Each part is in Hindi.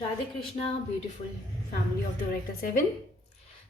Radhe Krishna beautiful family of the Oracle 7।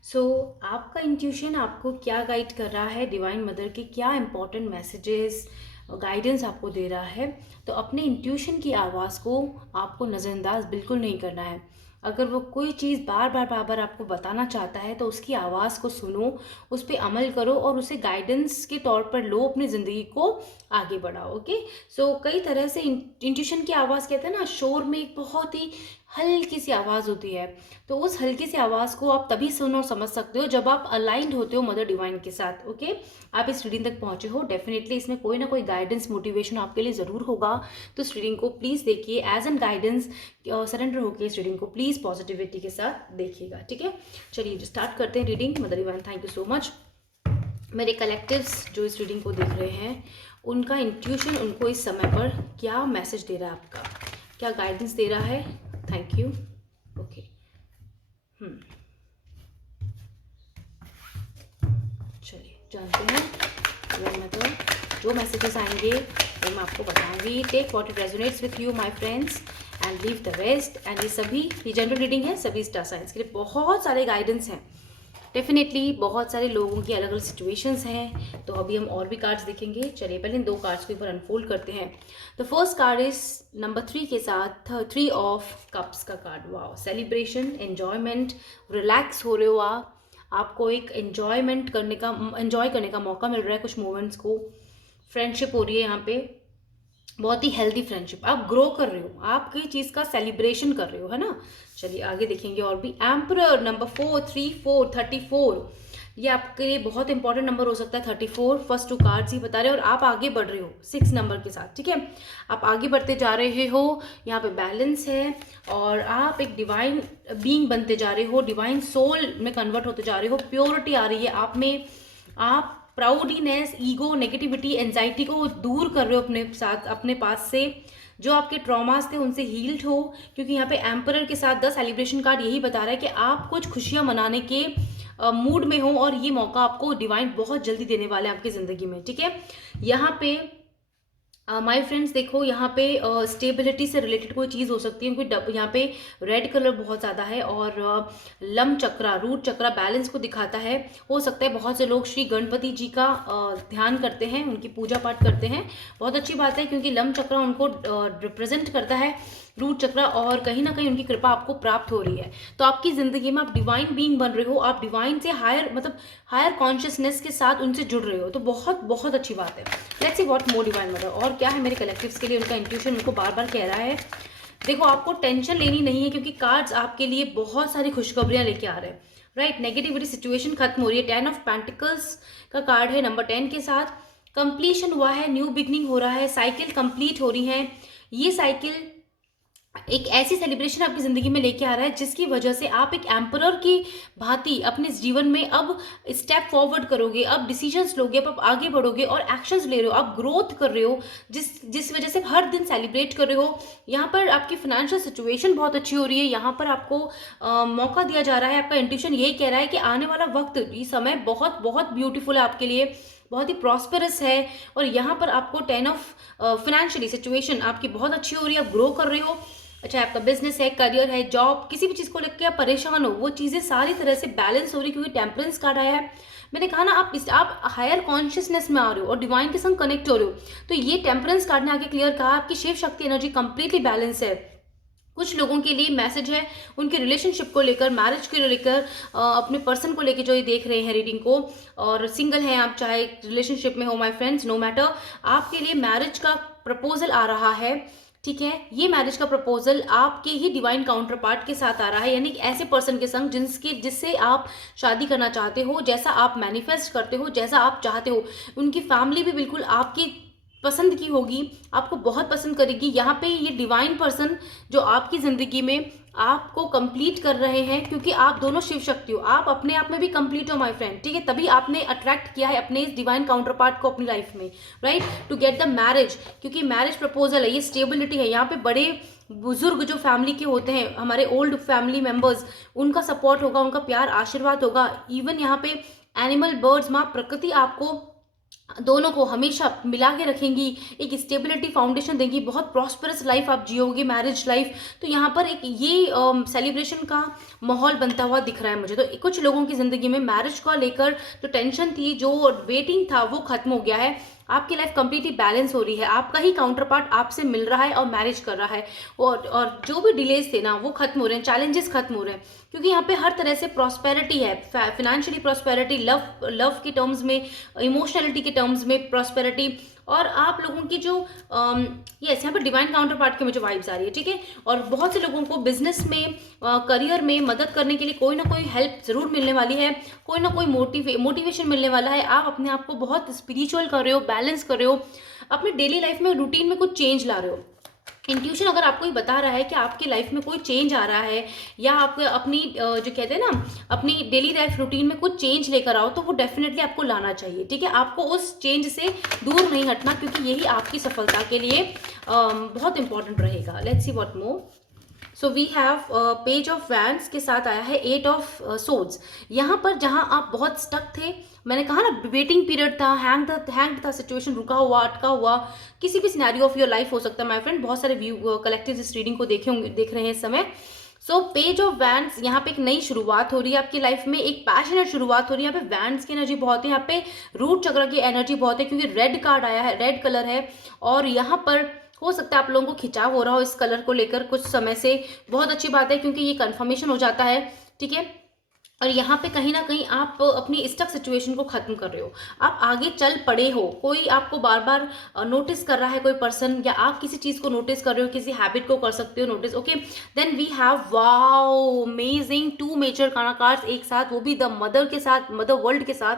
सो आपका इंट्यूशन आपको क्या गाइड कर रहा है, डिवाइन मदर के क्या इंपॉर्टेंट मैसेजेस गाइडेंस आपको दे रहा है। तो अपने इंट्यूशन की आवाज़ को आपको नज़रअंदाज बिल्कुल नहीं करना है। अगर वो कोई चीज़ बार बार आपको बताना चाहता है तो उसकी आवाज़ को सुनो, उस पर अमल करो और उसे गाइडेंस के तौर पर लो, अपनी ज़िंदगी को आगे बढ़ाओ। ओके। सो कई तरह से इंट्यूशन की आवाज़ कहते हैं ना, शोर में एक बहुत ही हल्की सी आवाज़ होती है। तो उस हल्की सी आवाज़ को आप तभी सुन और समझ सकते हो जब आप अलाइंड होते हो मदर डिवाइन के साथ। ओके। आप इस रीडिंग तक पहुंचे हो, डेफिनेटली इसमें कोई ना कोई गाइडेंस मोटिवेशन आपके लिए ज़रूर होगा। तो इस रीडिंग को प्लीज़ देखिए एज एन गाइडेंस, सरेंडर होकर इस रीडिंग को प्लीज़ पॉजिटिविटी के साथ देखिएगा। ठीक है, चलिए स्टार्ट करते हैं reading. Mother divine, thank you so much. मेरे कलेक्टिव्स जो इस रीडिंग को देख रहे हैं, उनका इंट्यूशन उनको इस समय पर क्या मैसेज दे रहा है, आपका क्या गाइडेंस दे रहा है। Thank you. ओके। चलिए जानते हैं ये मतलब जो मैसेजेस आएंगे वो मैं आपको बताऊंगी। Take what it resonates with you my friends and leave the rest. And ये जनरल रीडिंग है, सभी स्टार साइंस के लिए बहुत सारे गाइडेंस हैं। डेफिनेटली बहुत सारे लोगों की अलग अलग सिचुएशंस हैं। तो अभी हम और भी कार्ड्स देखेंगे। चलिए पहले इन दो कार्ड्स को एक बार अनफोल्ड करते हैं। The first card is number 3 के साथ 3 ऑफ कप्स का card. Wow, celebration, enjoyment, relax हो रहे हो आप। आपको एक एंजॉय करने का मौका मिल रहा है कुछ मोमेंट्स को। फ्रेंडशिप हो रही है यहाँ पे, बहुत ही हेल्दी फ्रेंडशिप। आप ग्रो कर रहे हो, आप किसी चीज़ का सेलिब्रेशन कर रहे हो, है ना। चलिए आगे देखेंगे और भी। एम्परर नंबर 4, 3, 4, 34, ये आपके लिए बहुत इंपॉर्टेंट नंबर हो सकता है। 34 फर्स्ट 2 कार्ड्स ही बता रहे हैं और आप आगे बढ़ रहे हो 6 नंबर के साथ। ठीक है, आप आगे बढ़ते जा रहे हो, यहाँ पे बैलेंस है और आप एक डिवाइन बीइंग बनते जा रहे हो, डिवाइन सोल में कन्वर्ट होते जा रहे हो। प्योरिटी आ रही है आप में। आप प्राउडीनेस, ईगो, नेगेटिविटी, एंजाइटी को दूर कर रहे हो अपने साथ, अपने पास से। जो आपके ट्रॉमास थे उनसे हील्ड हो, क्योंकि यहाँ पे एम्परर के साथ 10 सेलिब्रेशन कार्ड यही बता रहा है कि आप कुछ खुशियां मनाने के मूड में हो और ये मौका आपको डिवाइन बहुत जल्दी देने वाले हैं आपकी ज़िंदगी में। ठीक है, यहाँ पे माय फ्रेंड्स देखो, यहाँ पे स्टेबिलिटी से रिलेटेड कोई चीज़ हो सकती है, क्योंकि यहाँ पे रेड कलर बहुत ज़्यादा है और लम चक्रा, रूट चक्रा बैलेंस को दिखाता है। हो सकता है बहुत से लोग श्री गणपति जी का ध्यान करते हैं, उनकी पूजा पाठ करते हैं। बहुत अच्छी बात है, क्योंकि लम चक्रा उनको रिप्रेजेंट करता है, रूट चक्रा, और कहीं ना कहीं उनकी कृपा आपको प्राप्त हो रही है। तो आपकी ज़िंदगी में आप डिवाइन बीइंग बन रहे हो, आप डिवाइन से हायर मतलब हायर कॉन्शियसनेस के साथ उनसे जुड़ रहे हो। तो बहुत बहुत अच्छी बात है। Let's see what more divine mother, और क्या है मेरे कलेक्टिव्स के लिए उनका इंट्यूशन उनको बार बार कह रहा है। देखो, आपको टेंशन लेनी नहीं है, क्योंकि कार्ड्स आपके लिए बहुत सारी खुशखबरियां लेके आ रहे हैं। राइट, नेगेटिविटी सिचुएशन खत्म हो रही है। 10 ऑफ पेंटिकल्स का कार्ड है नंबर 10 के साथ। कंप्लीशन हुआ है, न्यू बिगनिंग हो रहा है, साइकिल कंप्लीट हो रही है। ये साइकिल एक ऐसी सेलिब्रेशन आपकी जिंदगी में लेके आ रहा है जिसकी वजह से आप एक एम्परर की भांति अपने जीवन में अब स्टेप फॉरवर्ड करोगे, अब डिसीजंस लोगे, अब आप आगे बढ़ोगे और एक्शंस ले रहे हो, आप ग्रोथ कर रहे हो, जिस वजह से हर दिन सेलिब्रेट कर रहे हो। यहाँ पर आपकी फाइनेंशियल सिचुएशन बहुत अच्छी हो रही है। यहाँ पर आपको मौका दिया जा रहा है। आपका इंट्यूशन यही कह रहा है कि आने वाला वक्त, ये समय बहुत बहुत ब्यूटीफुल है आपके लिए, बहुत ही प्रॉस्परस है। और यहाँ पर आपको 10 ऑफ फाइनेंशियली सिचुएशन आपकी बहुत अच्छी हो रही है, आप ग्रो कर रहे हो। अच्छा, आपका बिजनेस है, करियर है, जॉब, किसी भी चीज़ को लेकर आप परेशान हो, वो चीज़ें सारी तरह से बैलेंस हो रही, क्योंकि टेम्परेंस कार्ड आया है। मैंने कहा ना, आप हायर कॉन्शियसनेस में आ रहे हो और डिवाइन के संग कनेक्ट हो रहे हो। तो ये टेम्परेंस कार्ड ने आगे क्लियर कहा, आपकी Shiv Shakti energy completely balance है। कुछ लोगों के लिए मैसेज है उनके रिलेशनशिप को लेकर, मैरिज को लेकर, अपने पर्सन को लेकर जो ये देख रहे हैं रीडिंग को, और सिंगल हैं आप, चाहे रिलेशनशिप में हो, माय फ्रेंड्स, नो मैटर, आपके लिए मैरिज का प्रपोजल आ रहा है। ठीक है, ये मैरिज का प्रपोजल आपके ही डिवाइन काउंटर पार्ट के साथ आ रहा है, यानी कि ऐसे पर्सन के संग जिससे आप शादी करना चाहते हो, जैसा आप मैनिफेस्ट करते हो, जैसा आप चाहते हो। उनकी फैमिली भी बिल्कुल आपकी पसंद की होगी, आपको बहुत पसंद करेगी। यहाँ पे ये डिवाइन पर्सन जो आपकी ज़िंदगी में आपको कंप्लीट कर रहे हैं, क्योंकि आप दोनों शिव शक्ति हो, आप अपने आप में भी कंप्लीट हो माय फ्रेंड। ठीक है, तभी आपने अट्रैक्ट किया है अपने इस डिवाइन काउंटर पार्ट को अपनी लाइफ में, right, to get the marriage, क्योंकि मैरिज प्रपोजल है, ये स्टेबिलिटी है। यहाँ पे बड़े बुजुर्ग जो फैमिली के होते हैं, हमारे ओल्ड फैमिली मेंबर्स, उनका सपोर्ट होगा, उनका प्यार आशीर्वाद होगा। इवन यहाँ पे एनिमल, बर्ड्स, माँ प्रकृति आपको दोनों को हमेशा मिला के रखेंगी, एक स्टेबिलिटी फाउंडेशन देंगी, बहुत प्रॉस्परस लाइफ आप जियोगे, मैरिज लाइफ। तो यहाँ पर एक ये सेलिब्रेशन का माहौल बनता हुआ दिख रहा है मुझे। तो कुछ लोगों की ज़िंदगी में मैरिज को लेकर जो टेंशन थी, जो वेटिंग था, वो खत्म हो गया है। आपकी लाइफ कंप्लीटली बैलेंस हो रही है, आपका ही काउंटर पार्ट आपसे मिल रहा है और मैरिज कर रहा है, और जो भी डिलेज थे ना वो खत्म हो रहे हैं, चैलेंजेस खत्म हो रहे हैं, क्योंकि यहाँ पे हर तरह से प्रॉस्पेरिटी है, फाइनेंशियली प्रॉस्पेरिटी, लव के टर्म्स में, इमोशनलिटी के टर्म्स में प्रॉस्पेरिटी, और आप लोगों की जो यस यहाँ पर डिवाइन काउंटर पार्ट के मुझे वाइब्स आ रही है, ठीक है। और बहुत से लोगों को बिजनेस में, करियर में मदद करने के लिए कोई ना कोई हेल्प जरूर मिलने वाली है, कोई ना कोई मोटिवेशन मिलने वाला है। आप अपने आप को बहुत स्पिरिचुअल कर रहे हो, बैलेंस कर रहे हो, अपने डेली लाइफ में, रूटीन में कुछ चेंज ला रहे हो। इंट्यूशन अगर आपको ये बता रहा है कि आपकी लाइफ में कोई चेंज आ रहा है, या आप अपनी जो कहते हैं ना, अपनी डेली लाइफ रूटीन में कुछ चेंज लेकर आओ, तो वो डेफिनेटली आपको लाना चाहिए, ठीक है। आपको उस चेंज से दूर नहीं हटना, क्योंकि यही आपकी सफलता के लिए बहुत इंपॉर्टेंट रहेगा। Let's see what more. So we have page of wands के साथ आया है 8 ऑफ सोर्ड्स। यहाँ पर जहाँ आप बहुत स्टक थे, मैंने कहा ना वेटिंग पीरियड था, हैंग था सिचुएशन, रुका हुआ, अटका हुआ, किसी भी सिनेरियो ऑफ योर लाइफ हो सकता है माय फ्रेंड। बहुत सारे व्यू कलेक्टिव इस रीडिंग को देख रहे हैं इस समय। सो पेज ऑफ वैंड्स, यहाँ पे एक नई शुरुआत हो रही है आपकी लाइफ में, एक पैशनेट शुरुआत हो रही है। यहाँ पे वैंड्स की एनर्जी बहुत है, यहाँ पे रूट चक्र की एनर्जी बहुत है, क्योंकि रेड कार्ड आया है, रेड कलर है, और यहाँ पर हो सकता है आप लोगों को खिंचाव हो रहा हो इस कलर को लेकर कुछ समय से। बहुत अच्छी बात है, क्योंकि ये कंफर्मेशन हो जाता है, ठीक है। और यहाँ पे कहीं ना कहीं आप अपनी स्टक सिचुएशन को खत्म कर रहे हो, आप आगे चल पड़े हो। कोई आपको बार बार नोटिस कर रहा है, कोई पर्सन, या आप किसी चीज़ को नोटिस कर रहे हो, किसी हैबिट को कर सकते हो notice, okay. Then we have wow amazing 2 major cards एक साथ, वो भी द मदर के साथ, मदर वर्ल्ड के साथ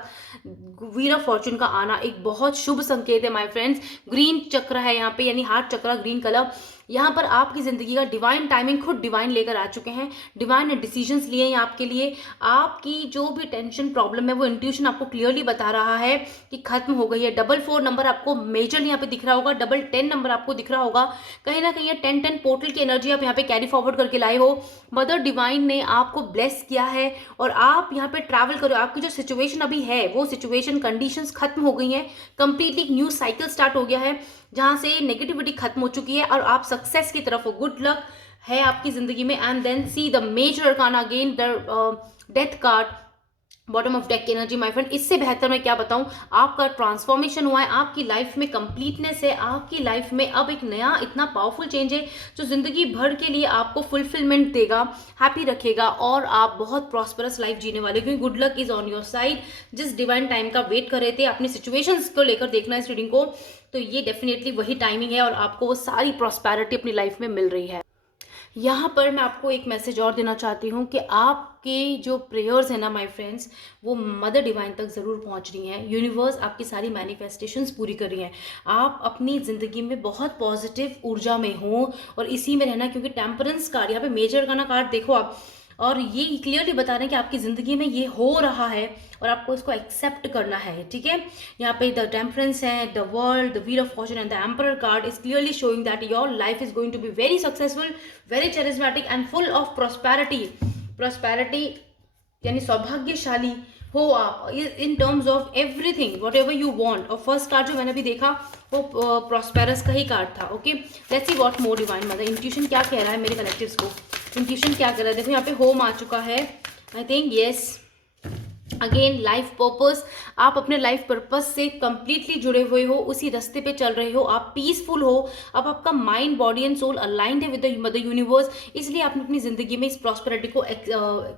व्हील ऑफ फॉर्चून का आना एक बहुत शुभ संकेत है माय फ्रेंड्स। ग्रीन चक्र है यहाँ पे, यानी हार्ट चक्र, ग्रीन कलर। यहाँ पर आपकी जिंदगी का डिवाइन टाइमिंग खुद डिवाइन लेकर आ चुके हैं, डिवाइन ने डिसीजंस लिए हैं आपके लिए। आपकी जो भी टेंशन प्रॉब्लम है, वो इंट्यूशन आपको क्लियरली बता रहा है कि खत्म हो गई है। 44 नंबर आपको मेजर यहाँ पे दिख रहा होगा, 10 नंबर आपको दिख रहा होगा। कहीं ना कहीं 10 पोर्टल की एनर्जी आप यहाँ पे कैरी फॉरवर्ड करके लाए हो। मदर डिवाइन ने आपको ब्लेस किया है, और आप यहाँ पे ट्रैवल करो। आपकी जो सिचुएशन अभी है, वो सिचुएशन कंडीशंस खत्म हो गई हैं, कंप्लीटली एक न्यू साइकिल स्टार्ट हो गया है, जहां से नेगेटिविटी खत्म हो चुकी है, और आप सक्सेस की तरफ हो। गुड लक है आपकी जिंदगी में। And then see the major arcana again, the death card, bottom of deck की एनर्जी माय फ्रेंड। इससे बेहतर मैं क्या बताऊं, आपका ट्रांसफॉर्मेशन हुआ है, आपकी लाइफ में कंप्लीटनेस है, आपकी लाइफ में अब एक नया इतना पावरफुल चेंज है जो जिंदगी भर के लिए आपको फुलफिलमेंट देगा, हैप्पी रखेगा, और आप बहुत प्रॉस्परस लाइफ जीने वाले, क्योंकि good luck is on your side. जिस डिवाइन टाइम का वेट कर रहे थे, अपनी सिचुएशंस को लेकर देखना इस रीडिंग को, तो ये डेफिनेटली वही टाइमिंग है, और आपको वो सारी प्रॉस्पेरिटी अपनी लाइफ में मिल रही है। यहाँ पर मैं आपको एक मैसेज और देना चाहती हूँ कि आपके जो प्रेयर्स हैं ना माय फ्रेंड्स, वो मदर डिवाइन तक ज़रूर पहुँच रही हैं। यूनिवर्स आपकी सारी मैनिफेस्टेशंस पूरी कर रही हैं। आप अपनी ज़िंदगी में बहुत पॉजिटिव ऊर्जा में हो, और इसी में रहना, क्योंकि टेम्परेंस कार्ड, यहाँ पे मेजर का ना कार्ड देखो आप, और ये क्लियरली बता रहे हैं कि आपकी ज़िंदगी में ये हो रहा है, और आपको इसको एक्सेप्ट करना है, ठीक है। यहाँ पे द टेम्परेंस है, the world, the wheel of fortune and the emperor card is clearly showing that your life is going to be very successful, very charismatic and full of prosperity, यानी सौभाग्यशाली हो आप in terms of everything whatever you want. और फर्स्ट कार्ड जो मैंने अभी देखा वो प्रॉस्पेरस का ही कार्ड था, okay. Let's see what more divine mother, intuition क्या कह रहा है मेरे कलेक्टिव्स को, इंट्यूशन क्या कह रहा है। देखो यहाँ पे होम आ चुका है, I think yes. Again life purpose, आप अपने लाइफ पर्पस से कंप्लीटली जुड़े हुए हो, उसी रास्ते पे चल रहे हो, आप पीसफुल हो, अब आपका mind, body and soul aligned है विद द मदर यूनिवर्स, इसलिए आपने अपनी जिंदगी में इस प्रॉस्पेरिटी को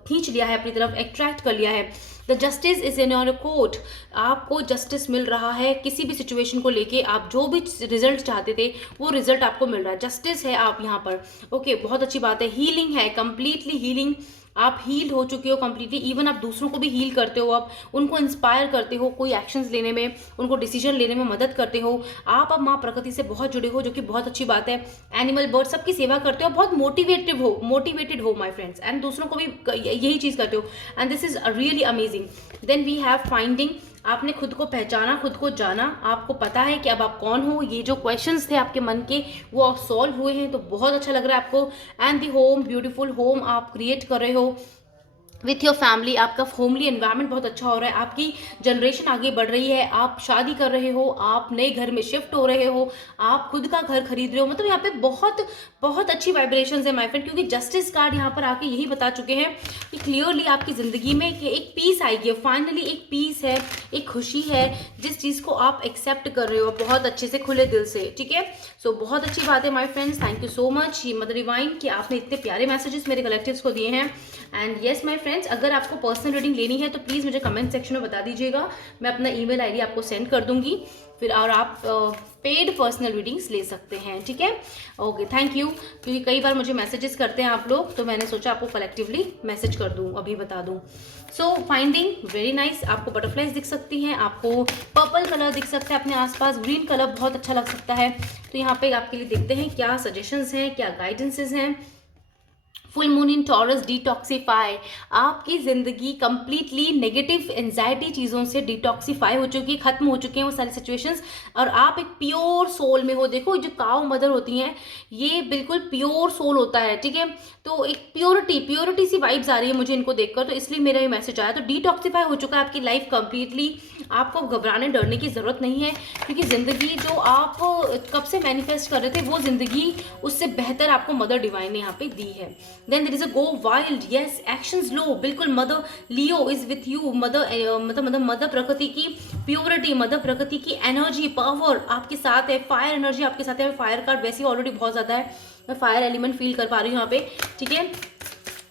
खींच लिया है अपनी तरफ, अट्रैक्ट कर लिया है। The justice is in your court, आपको जस्टिस मिल रहा है किसी भी सिचुएशन को लेके, आप जो भी रिजल्ट चाहते थे वो रिजल्ट आपको मिल रहा है, जस्टिस है आप यहाँ पर, ओके। बहुत अच्छी बात है। हीलिंग है, कंप्लीटली हीलिंग, आप हील हो चुके हो कंप्लीटली। इवन आप दूसरों को भी हील करते हो, आप उनको इंस्पायर करते हो, कोई एक्शंस लेने में, उनको डिसीजन लेने में मदद करते हो। आप अब माँ प्रकृति से बहुत जुड़े हो, जो कि बहुत अच्छी बात है। एनिमल, बर्ड, सबकी सेवा करते हो, बहुत मोटिवेटेड हो माय फ्रेंड्स, एंड दूसरों को भी यही चीज़ करते हो, and this is really amazing. Then we have finding, आपने खुद को पहचाना, खुद को जाना, आपको पता है कि अब आप कौन हो। ये जो क्वेश्चंस थे आपके मन के, वो सॉल्व हुए हैं, तो बहुत अच्छा लग रहा है आपको। And the home, beautiful home आप क्रिएट कर रहे हो, विथ योर फैमिली, आपका होमली एनवायरनमेंट बहुत अच्छा हो रहा है, आपकी जनरेशन आगे बढ़ रही है, आप शादी कर रहे हो, आप नए घर में शिफ्ट हो रहे हो, आप खुद का घर खरीद रहे हो, मतलब यहाँ पे बहुत बहुत अच्छी वाइब्रेशंस है माय फ्रेंड, क्योंकि जस्टिस कार्ड यहाँ पर आके यही बता चुके हैं कि क्लियरली आपकी ज़िंदगी में एक पीस आएगी, फाइनली एक पीस है, एक खुशी है, जिस चीज़ को आप एक्सेप्ट कर रहे हो बहुत अच्छे से, खुले दिल से, ठीक है। सो बहुत अच्छी बात है my friends, thank you so much mother divine कि आपने इतने प्यारे मैसेजेस मेरे कलेक्टिव्स को दिए हैं। एंड येस माय फ्रेंड्स, अगर आपको पर्सनल रीडिंग लेनी है तो प्लीज़ मुझे कमेंट सेक्शन में बता दीजिएगा, मैं अपना ईमेल आईडी आपको सेंड कर दूंगी, फिर और आप पेड पर्सनल रीडिंग्स ले सकते हैं, ठीक है। ओके, थैंक यू, क्योंकि कई बार मुझे मैसेजेस करते हैं आप लोग, तो मैंने सोचा आपको कलेक्टिवली मैसेज कर दूँ, अभी बता दूँ। सो फाइंडिंग वेरी नाइस, आपको बटरफ्लाइज दिख सकती हैं, आपको पर्पल कलर दिख सकता है अपने आसपास, ग्रीन कलर बहुत अच्छा लग सकता है। तो यहाँ पे आपके लिए देखते हैं क्या सजेशंस हैं, क्या गाइडेंसेज हैं। Full moon in taurus, detoxify, आपकी ज़िंदगी कंप्लीटली नेगेटिव एंजाइटी चीज़ों से डिटॉक्सीफाई हो चुकी है, खत्म हो चुके हैं वो सारी सिचुएशंस, और आप एक प्योर सोल में हो। देखो जो काऊ मदर होती हैं ये बिल्कुल प्योर सोल होता है, ठीक है। तो एक प्योरिटी सी वाइब्स आ रही है मुझे इनको देखकर, तो इसलिए मेरा ये मैसेज आया। तो डिटॉक्सीफाई हो चुका है आपकी लाइफ कंप्लीटली, आपको घबराने डरने की ज़रूरत नहीं है, क्योंकि ज़िंदगी जो आप कब से मैनिफेस्ट कर रहे थे वो ज़िंदगी उससे बेहतर आपको मदर डिवाइन ने यहाँ पे दी है। Then there is a go wild, yes actions लो, बिल्कुल mother Leo is with you, मतलब मदर प्रकृति की प्योरिटी, मदर प्रकृति की एनर्जी, पावर आपके साथ है, फायर एनर्जी आपके साथ है। फायर कार्ड वैसे ही ऑलरेडी बहुत ज़्यादा है, मैं फायर एलिमेंट फील कर पा रही हूँ यहाँ पे, ठीक है।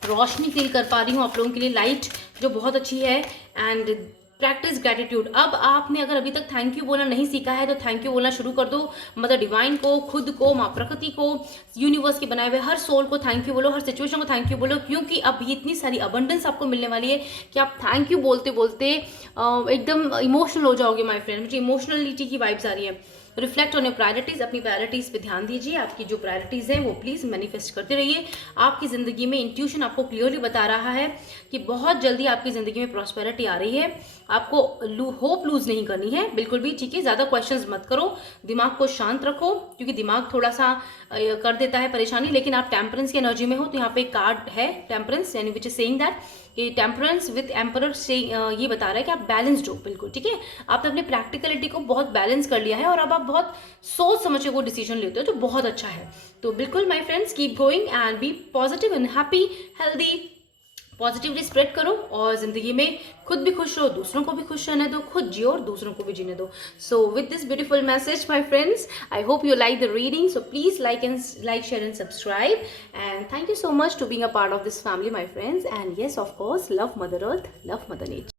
रोशनी फील कर पा रही हूँ आप लोगों के लिए, लाइट जो बहुत अच्छी है। एंड प्रैक्टिस ग्रेटिट्यूड, अब आपने अगर अभी तक थैंक यू बोलना नहीं सीखा है तो थैंक यू बोलना शुरू कर दो, मदर डिवाइन को, खुद को, माँ प्रकृति को, यूनिवर्स के बनाए हुए हर सोल को थैंक यू बोलो, हर सिचुएशन को थैंक यू बोलो, क्योंकि अब ये इतनी सारी अबंडेंस आपको मिलने वाली है कि आप थैंक यू बोलते बोलते एकदम इमोशनल हो जाओगे माय फ्रेंड। मुझे इमोशनलिटी की वाइब्स आ रही है। रिफ्लेक्ट ऑन योर प्रायोरिटीज़, अपनी प्रायोरिटीज़ पे ध्यान दीजिए, आपकी जो प्रायोरिटीज़ हैं वो प्लीज़ मैनिफेस्ट करते रहिए। आपकी ज़िंदगी में इंट्यूशन आपको क्लियरली बता रहा है कि बहुत जल्दी आपकी ज़िंदगी में प्रॉस्पेरिटी आ रही है। आपको होप लूज़ नहीं करनी है बिल्कुल भी, ठीक है। ज़्यादा क्वेश्चंस मत करो, दिमाग को शांत रखो, क्योंकि दिमाग थोड़ा सा कर देता है परेशानी। लेकिन आप टेम्परेंस की एनर्जी में हो, तो यहाँ पे एक कार्ड है टेम्परेंस, यानी विच इज सेइंग दैट कि टेम्परेंस विद एम्परर से ये बता रहा है कि आप बैलेंस्ड हो बिल्कुल, ठीक है। आपने अपनी प्रैक्टिकलिटी को बहुत बैलेंस कर लिया है और अब आप बहुत सोच समझ के वो डिसीजन लेते हो, तो बहुत अच्छा है। तो बिल्कुल my friends, keep going and be positive and happy, healthy, positively spread करो, और ज़िंदगी में खुद भी खुश रहो, दूसरों को भी खुश रहने दो, खुद जियो और दूसरों को भी जीने दो। So with this beautiful message my friends, I hope you like the reading, so please like share and subscribe, and thank you so much to being a part of this family my friends. And yes of course, love mother earth, love mother nature.